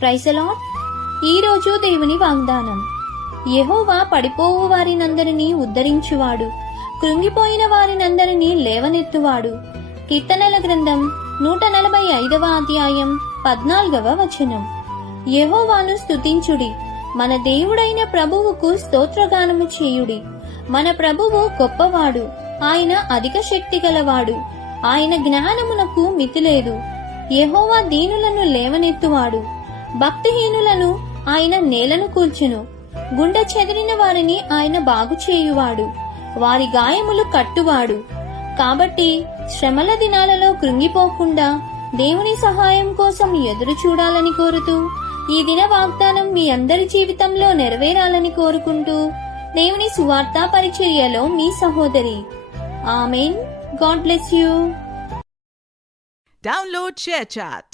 Praise the lord. ఈ రోజు దేవుని వాగ్దానం. యెహోవా పడిపోవు వారినందరినీ ఉద్ధరించువాడు, కృంగిపోయిన వారినందరినీ లేవనెత్తువాడు. కీర్తనల గ్రంథం 145వ అధ్యాయం 14వ వచనం. యెహోవాను స్తుతించుడి, మన దేవుడైన ప్రభువుకు స్తోత్రగానము చేయుడి. మన ప్రభువు గొప్పవాడు, ఆయన అధిక శక్తి గలవాడు, ఆయన జ్ఞానమునకు మితిలేదు. యెహోవా దీనులను లేవనెత్తువాడు, భక్తిహీనులను ఆయన నేలను కూల్చును. గుండె చెదిరిన వారిని ఆయన బాగు చేయువాడు, వారి గాయములు కట్టువాడు. కాబట్టి శ్రమల దినాలలో కృంగిపోకుండా దేవుని సహాయం కోసం ఎదురు చూడాలని కోరుతూ, ఈ దిన వాగ్దానం మీ అందరి జీవితంలో నెరవేరాలని కోరుకుంటూ, దేవుని సువార్తా పరిచర్యలో మీ సహోదరి. Amen. God bless you. Download ShareChat.